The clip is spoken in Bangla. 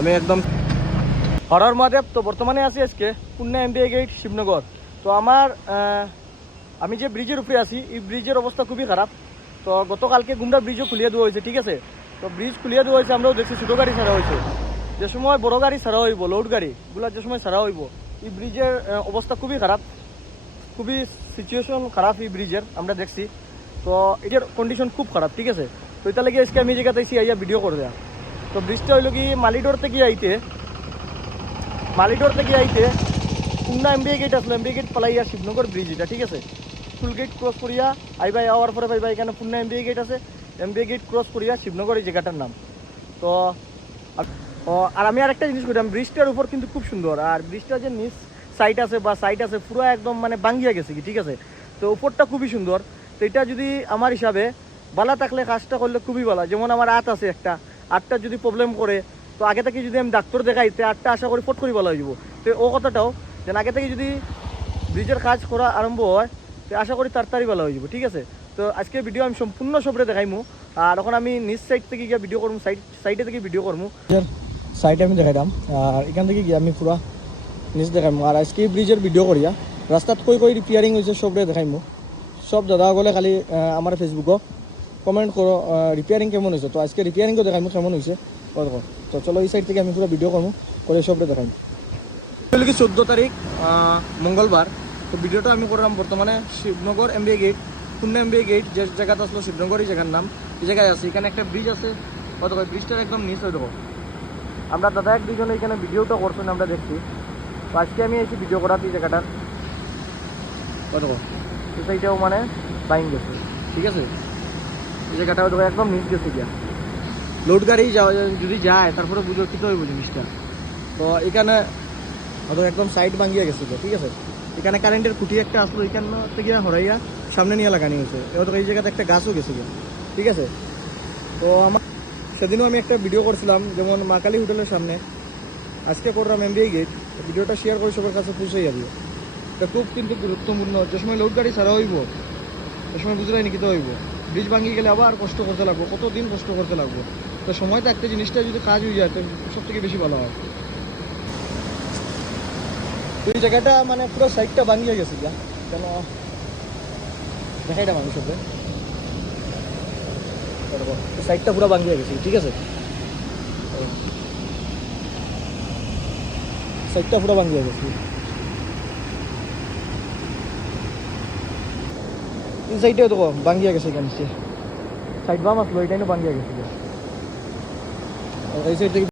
আমি একদম হরর মহাদেব। তো বর্তমানে আছি আজকে পুন্না এমবিএ গেট শিবনগর। তো আমি যে ব্রিজের উপরে আছি, এই ব্রিজের অবস্থা খুবই খারাপ। তো গতকালকে গুন্ডা ব্রিজও খুলিয়ে দেওয়া হয়েছে, ঠিক আছে। তো ব্রিজ খুলিয়ে দেওয়া হয়েছে, আমরাও দেখছি ছোটো গাড়ি ছাড়া হয়েছে। যে সময় বড় গাড়ি ছাড়া হইব, লোড গাড়িগুলো যে সময় ছাড়া হইব, এই ব্রিজের অবস্থা খুবই খারাপ, খুবই সিচুয়েশন খারাপ এই ব্রিজের, আমরা দেখছি। তো এটার কন্ডিশন খুব খারাপ, ঠিক আছে। তো এটা লাগে আজকে আমি জায়গাতে এসে আইয়া ভিডিও করে দেয়া। তো ব্রিজটা হইল কি মালিডোর থেকে আইতে পুন্না এমবিএ গেট আসলো, এমবিএ গেট পালাইয়া শিবনগর ব্রিজ এটা, ঠিক আছে। ফুল গেট ক্রস করিয়া আইবাই, আওয়ার পরে পাইবা এখানে পুন্না এমবিএ গেট আছে। এমবিএ গেট ক্রস করিয়া শিবনগর এই জায়গাটার নাম। তো আর আমি আর একটা জিনিস করলাম, ব্রিজটার উপর কিন্তু খুব সুন্দর। আর ব্রিজটা যে নিচ সাইড আছে পুরো একদম মানে বাঙ্গিয়া গেছে কি, ঠিক আছে। তো উপরটা খুবই সুন্দর। তো এটা যদি আমার হিসাবে বালা থাকলে কাজটা করলে খুবই ভালো। যেমন আমার আট আছে একটা, আটটা যদি প্রবলেম করে, তো আগে থেকে যদি আমি ডাক্তার দেখাই, তো আটটা আশা করি ফট করে ভালো হয়ে যাবো। তো ও কথাটাও যেন আগে থেকে যদি ব্রিজের কাজ করা আরম্ভ হয়, তো আশা করি তাড়াতাড়ি ভালো হয়ে যাবো, ঠিক আছে। তো আজকে ভিডিও আমি সম্পূর্ণ সবরে দেখাইমু। আর এখন আমি নিচ সাইড থেকে গিয়ে ভিডিও করবো, সাইডে থেকে ভিডিও করবো, সাইডে আমি দেখাইলাম। আর এখান থেকে গিয়ে আমি পুরা নিচ দেখাইমু। আর আজকে ব্রিজের ভিডিও করিয়া রাস্তাত কই রিপেয়ারিং হয়েছে সবরে দেখাইমু। সব দাদা গলে খালি আমার ফেসবুকও কমেন্ট করো রিপেয়ারিং কেমন হয়েছে। তো আজকে রিপেয়ারিংও দেখাইমু কেমন হয়েছে। তো চলো এই সাইড থেকে আমি পুরো ভিডিও করবো, করে সবরে দেখাইমু। 14 তারিখ মঙ্গলবার। তো ভিডিওটা আমি করলাম বর্তমানে শিবনগর এমবিএ গেট, পুন্না এমবিএ গেট যে জায়গাটা আসলো শিবনগর, এই জায়গার নাম, এই জায়গায় আছে। এখানে একটা ব্রিজ আছে, কত ব্রিজটার একদম নিচ হয়ে দেবো। আমরা দাদা এক দুজনে এখানে ভিডিওটা করছেন, আমরা দেখছি। তো আজকে আমি এসে ভিডিও করাতে এই জায়গাটার কত সেইটাও মানে বাইন গেছে, ঠিক আছে। এই জায়গাটাও দেখো একদম নিচ গেছে গিয়া, লোড গাড়ি যদি যায় তারপরে বুঝো কী হইব জিনিসটা। তো এখানে হয়তো একদম সাইড ভাঙিয়া গেছে, ঠিক আছে। এখানে কারেন্টের খুঁটি একটা আসলো, এখান থেকে হরাইয়া সামনে নিয়ে লাগানি হয়েছে। এবার এই জায়গাতে একটা গাছও গেছে গিয়া, ঠিক আছে। তো আমার সেদিনও আমি একটা ভিডিও করছিলাম, যেমন মা কালী হোটেলের সামনে। আজকে করলাম এমবিএ গেট। ভিডিওটা শেয়ার করে সবার কাছে পৌঁছে যাবে। এটা খুব কিন্তু গুরুত্বপূর্ণ। যে সময় লোড গাড়ি ছাড়া হইব, সে সময় বুঝলাই নাকি তো হইব, ব্রিজ ভাঙিয়ে গেলে আবার কষ্ট করতে লাগবো, কতদিন কষ্ট করতে লাগবো। তো সময় থাকতে জিনিসটা যদি কাজ হয়ে যায়, তো সব থেকে বেশি ভালো হয়। তো এই জায়গাটা মানে পুরো সাইডটা ভাঙিয়ে গেছে গিয়া, কেন দেখাইটা মানুষ হবে, সাইডটা পুরো ভাঙিয়ে গেছে, ঠিক আছে। সাইডটা পুরো ভাঙিয়ে গেছে, এই সাইডে তো ভাঙিয়ে গেছে। এখানে সাইড বাম আসলো, এটাই ভাঙিয়ে গেছে। এই সাইড থেকে